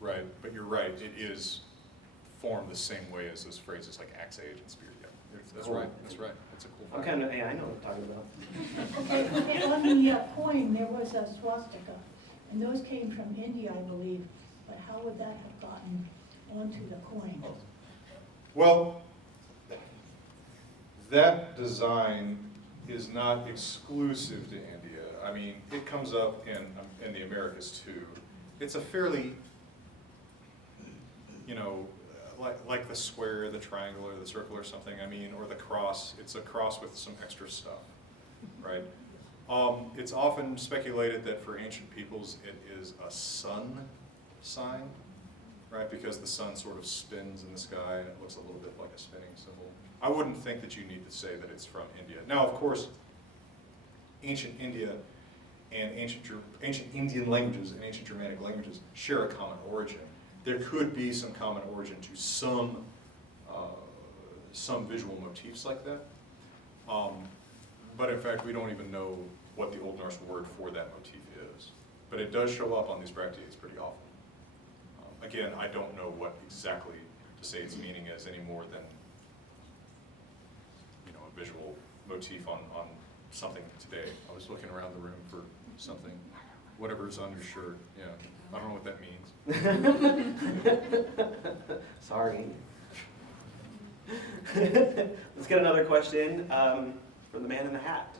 right? But you're right, it is formed the same way as those phrases like axe age and spear. Yeah, that's Cool. right. That's right. That's a cool. I'm fact. I know what I'm talking about. And on the coin, there was a swastika, and those came from India, I believe, but how would that have gotten onto the coin? Well, that design is not exclusive to India. I mean, it comes up in the Americas too. It's a fairly, like the square, the triangle, or the circle or something, I mean, or the cross. It's a cross with some extra stuff, right? It's often speculated that for ancient peoples it is a sun sign, right? Because the sun sort of spins in the sky and it looks a little bit like a spinning symbol. I wouldn't think that you need to say that it's from India. Now, of course, ancient India and ancient Indian languages and ancient Germanic languages share a common origin. There could be some common origin to some visual motifs like that. But in fact, we don't even know what the Old Norse word for that motif is. But it does show up on these bracteates pretty often. Again, I don't know what exactly to say its meaning is any more than a visual motif on something today. I was looking around the room for something, whatever's on your shirt. Yeah, I don't know what that means. Sorry. Let's get another question from the man in the hat.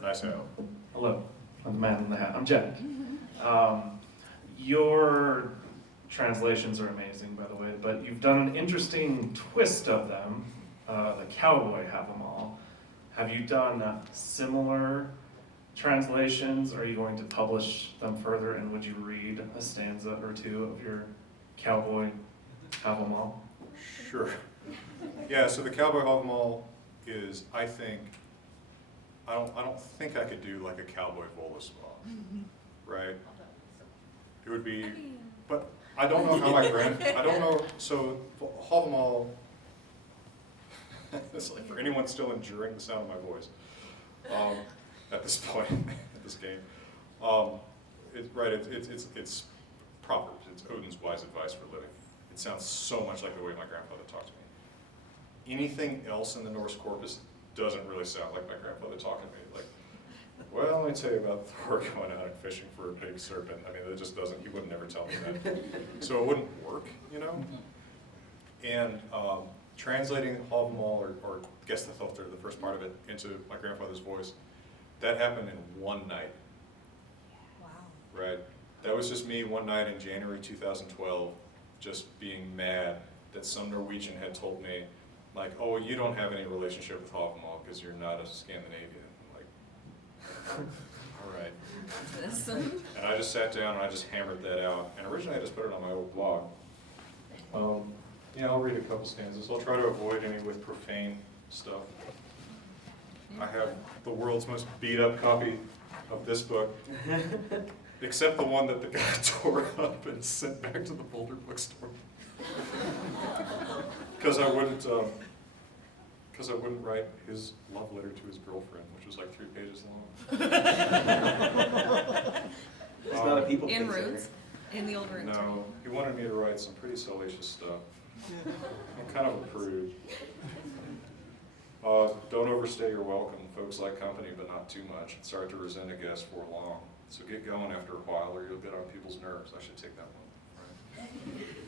Nice hat. Hello, I'm the man in the hat. I'm Jack. Your translations are amazing, by the way, but you've done an interesting twist of them. The cowboy have them all. Have you done similar translations? Are you going to publish them further? And would you read a stanza or two of your cowboy have them all? Sure. Yeah, so the Cowboy have 'em all is, I think, I don't think I could do like a cowboy Voluspa, right? It would be, but I don't know how I don't know, so have 'em all, it's like for anyone still enduring the sound of my voice at this point, at this game. It's Proverbs, it's Odin's wise advice for living. It sounds so much like the way my grandfather talked to me. Anything else in the Norse corpus doesn't really sound like my grandfather talking to me. Like, well, let me tell you about Thor going out and fishing for a big serpent. I mean, it just doesn't, he would never tell me that. So it wouldn't work, And translating Havmal or Gestathottir, the first part of it, into my grandfather's voice, that happened in one night. Wow. Right? That was just me one night in January 2012, just being mad that some Norwegian had told me, like, oh, you don't have any relationship with Havmal because you're not a Scandinavian. I'm like, all right. And I just sat down and I just hammered that out. And originally I just put it on my old blog. I'll read a couple stanzas. I'll try to avoid any with profane stuff. I have the world's most beat up copy of this book, except the one that the guy tore up and sent back to the Boulder bookstore. Because I wouldn't write his love letter to his girlfriend, which was like 3 pages long. It's not a people In pleaser. runes? In the old runes? No, he wanted me to write some pretty salacious stuff. I'm kind of a prude. Don't overstay your welcome. Folks like company, but not too much. It's hard to resent a guest for long. So get going after a while or you'll get on people's nerves. I should take that one.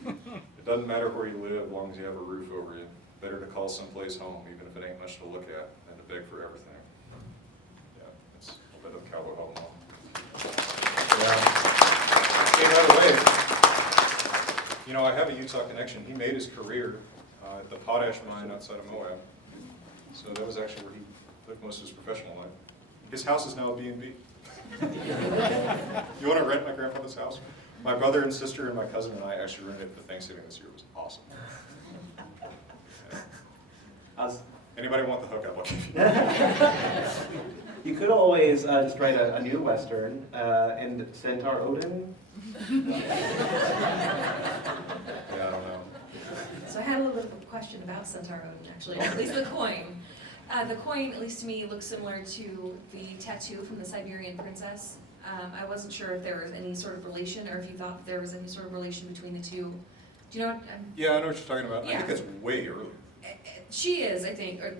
Right? It doesn't matter where you live as long as you have a roof over you. Better to call someplace home, even if it ain't much to look at, than to beg for everything. Yeah, it's a bit of cowboy home. Yeah. Hey, by the way, I have a Utah connection. He made his career at the potash mine outside of Moab. So that was actually where he like most of his professional life. His house is now a B&B. You want to rent my grandfather's house? My brother and sister and my cousin and I actually rented it for Thanksgiving this year. It was awesome. Yeah. Anybody want the hookup? I'll give you. You could always just write a new Western and Centaur Odin. Yeah, I don't know. So I had a little bit of a question about Centaur Odin, actually, at least the coin. The coin, at least to me, looks similar to the tattoo from the Siberian princess. I wasn't sure if there was any sort of relation, or if you thought there was any sort of relation between the two. Do you know what? Yeah, I know what you're talking about. I Yeah. think it's way early. She is, I think, or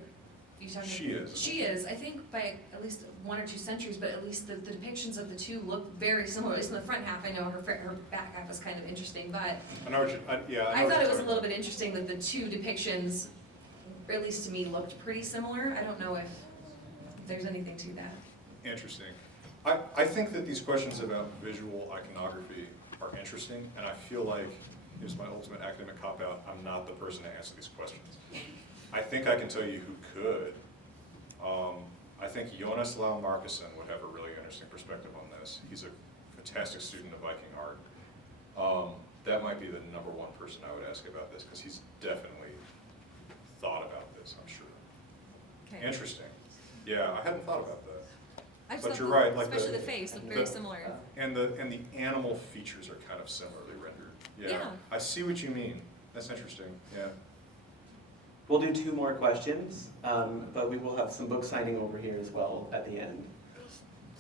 you talking? She is. She is. I think by at least 1 or 2 centuries, but at least the depictions of the two look very similar. At least in the front half, I know her back half is kind of interesting, but I know what you. I know I what thought you're it was a talking little bit interesting that the two depictions, at least to me, looked pretty similar. I don't know if there's anything to that. Interesting. I think that these questions about visual iconography are interesting, and I feel like here's my ultimate academic cop-out. I'm not the person to answer these questions. I think I can tell you who could. I think Jonas Lau Markussen would have a really interesting perspective on this. He's a fantastic student of Viking art. That might be the #1 person I would ask about this, because he's definitely thought about this, I'm sure. Okay. Interesting. Yeah, I hadn't thought about that. I just But thought you're the- right, like especially the face looked very the- similar. And the animal features are kind of similarly rendered. Yeah. I see what you mean. That's interesting. Yeah. We'll do 2 more questions, but we will have some book signing over here as well at the end.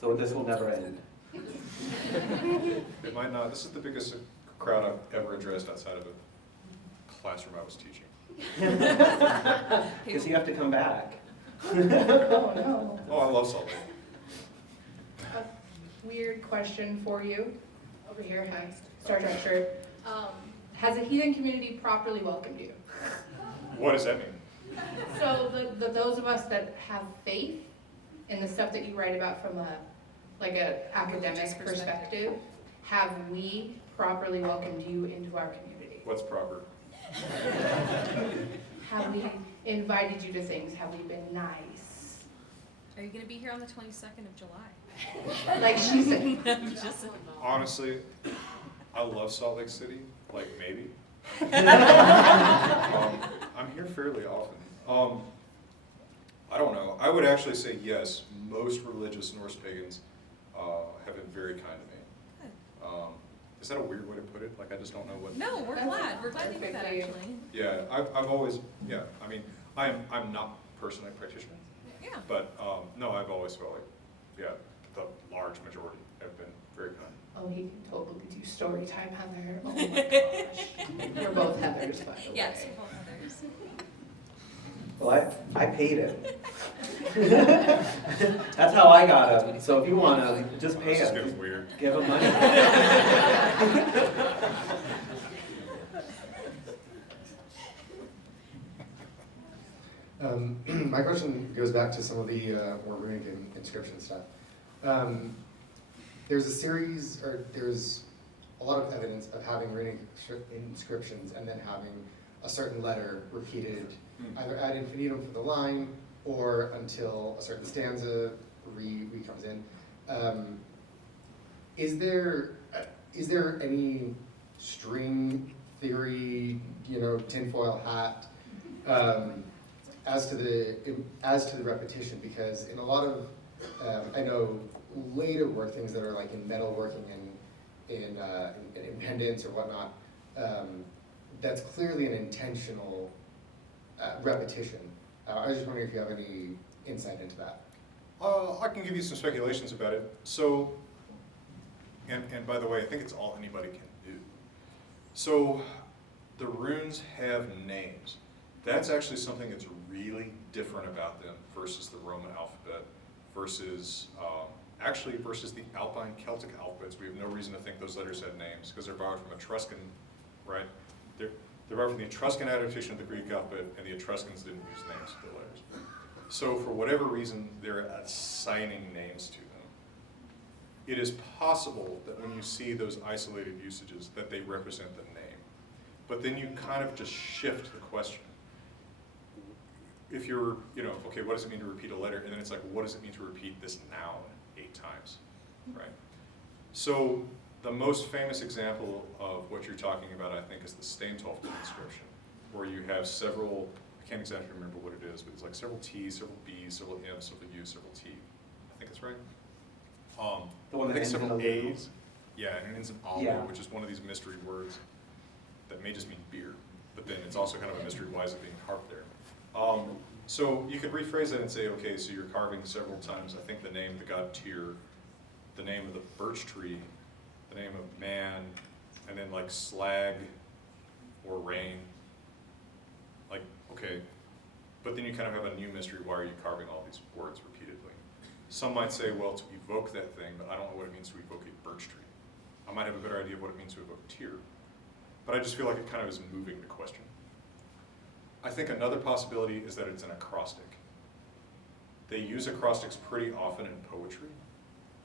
So this will never end. It might not. This is the biggest crowd I've ever addressed outside of a classroom I was teaching. Because you have to come back. Oh, no. Oh, I love Salt Lake. Weird question for you. Over here, hi, Star Trek shirt. Has the heathen community properly welcomed you? What does that mean? So those of us that have faith in the stuff that you write about from a academic Religious perspective, have we properly welcomed you into our community? What's proper? Have we invited you to things? Have we been nice? Are you going to be here on the 22nd of July? Like she said. Just Honestly, I love Salt Lake City. Like, maybe. I'm here fairly often. I don't know. I would actually say yes. Most religious Norse pagans have been very kind to me. Is that a weird way to put it? Like, I just don't know what. No, we're That's glad. We're glad to hear that, perfectly- actually. Yeah, I've always, yeah, I mean, I'm not personally a practitioner, Yeah. but no, I've always felt like, yeah, the large majority have been very kind. Oh, he can totally do story time, Heather. Oh my gosh. We're both Heathers, by the way. Yes, we're both others. Well, I paid him. That's how I got him. So if you want him, just pay This is him. getting weird. Give him money. My question goes back to some of the more runic and inscription stuff. There's a series, or there's a lot of evidence of having runic inscriptions and then having a certain letter repeated either ad infinitum for the line or until a certain stanza comes in. Is there any string theory, tinfoil hat, as to the repetition? Because in a lot of I know later work, things that are like in metalworking and in pendants or whatnot, that's clearly an intentional repetition. I was just wondering if you have any insight into that. I can give you some speculations about it. So, and by the way, I think it's all anybody can do. So, the runes have names. That's actually something that's really different about them versus the Roman alphabet, versus versus the Alpine Celtic alphabets. We have no reason to think those letters had names because they're borrowed from Etruscan, right? They're borrowed from the Etruscan adaptation of the Greek alphabet, and the Etruscans didn't use names for the letters. So for whatever reason, they're assigning names to them. It is possible that when you see those isolated usages that they represent the name. But then you kind of just shift the question. if you're, you know, okay, what does it mean to repeat a letter? And then it's like, what does it mean to repeat this noun 8 times, right? So the most famous example of what you're talking about, I think, is the Steentoft inscription, where you have several, I can't exactly remember what it is, but it's like several T's, several B's, several M's, several U's, several T. I think that's right. The one I that think ends in several a A's. Yeah, and it ends in alu, Yeah. which is one of these mystery words that may just mean beer, but then it's also kind of a mystery, why is it being carved there? So you could rephrase that and say, okay, so you're carving several times, I think the name of the god Tyr, the name of the birch tree, the name of man, and then like slag or rain. Like, okay, but then you kind of have a new mystery, why are you carving all these words repeatedly? Some might say, well, to evoke that thing, but I don't know what it means to evoke a birch tree. I might have a better idea of what it means to evoke Tyr, but I just feel like it kind of is moving the question. I think another possibility is that it's an acrostic. They use acrostics pretty often in poetry,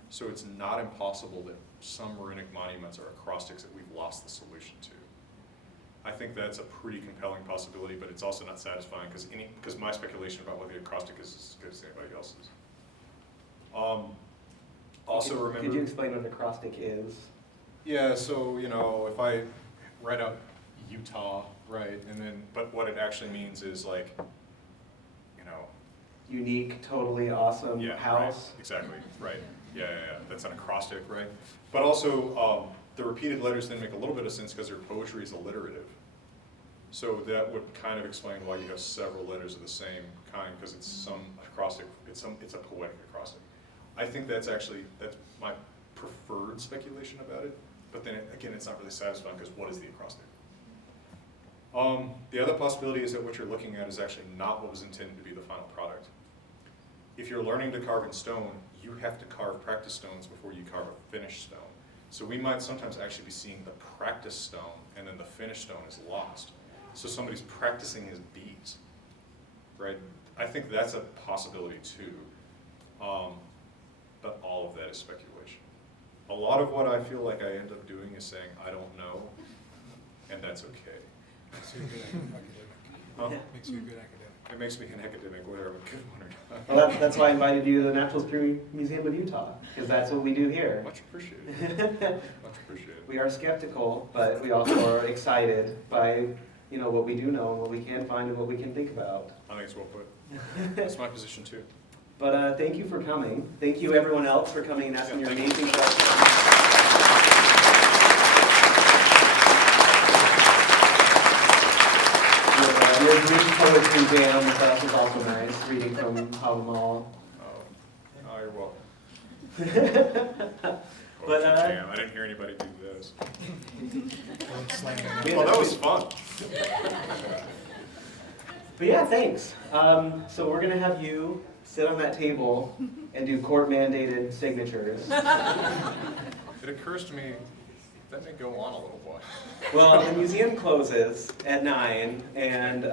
so it's not impossible that some runic monuments are acrostics that we've lost the solution to. I think that's a pretty compelling possibility, but it's also not satisfying because my speculation about what the acrostic is as good as anybody else's. Also remember. Could you explain what an acrostic is? Yeah, so, you know, if I write out Utah, right, and then, but what it actually means is like, you know. Unique, totally awesome Yeah, house. right, exactly, right. Yeah, that's an acrostic, right? But also, the repeated letters then make a little bit of sense because their poetry is alliterative. So that would kind of explain why you have several letters of the same kind, because it's some acrostic, it's a poetic acrostic. I think that's my preferred speculation about it, but then again, it's not really satisfying because what is the acrostic? The other possibility is that what you're looking at is actually not what was intended to be the final product. If you're learning to carve in stone, you have to carve practice stones before you carve a finished stone. So we might sometimes actually be seeing the practice stone and then the finished stone is lost. So somebody's practicing his beads, right? I think that's a possibility too. But all of that is speculation. A lot of what I feel like I end up doing is saying, I don't know, and that's okay. Makes you a good academic. Huh? Makes you a good academic. It makes me an academic, whether I'm a good one or not. Well, that's why I invited you to the Natural History Museum of Utah, because that's what we do here. Much appreciated. Much appreciated. We are skeptical, but we also are excited by, you know, what we do know and what we can find and what we can think about. I think it's well put. That's my position too. But thank you for coming. Thank you everyone else for coming and asking your thank amazing questions. Your Greek poetry jam with us is also nice, reading from Havamal. Oh, you're welcome. But, Jam. I didn't hear anybody do this. We Well, had- that was fun. But yeah, thanks. So we're gonna have you sit on that table and do court-mandated signatures. It occurs to me that may go on a little while. Well, the museum closes at 9, and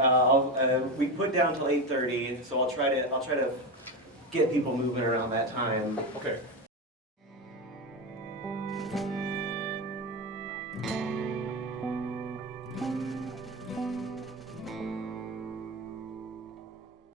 we put down till 8:30. So I'll try to get people moving around that time. Okay.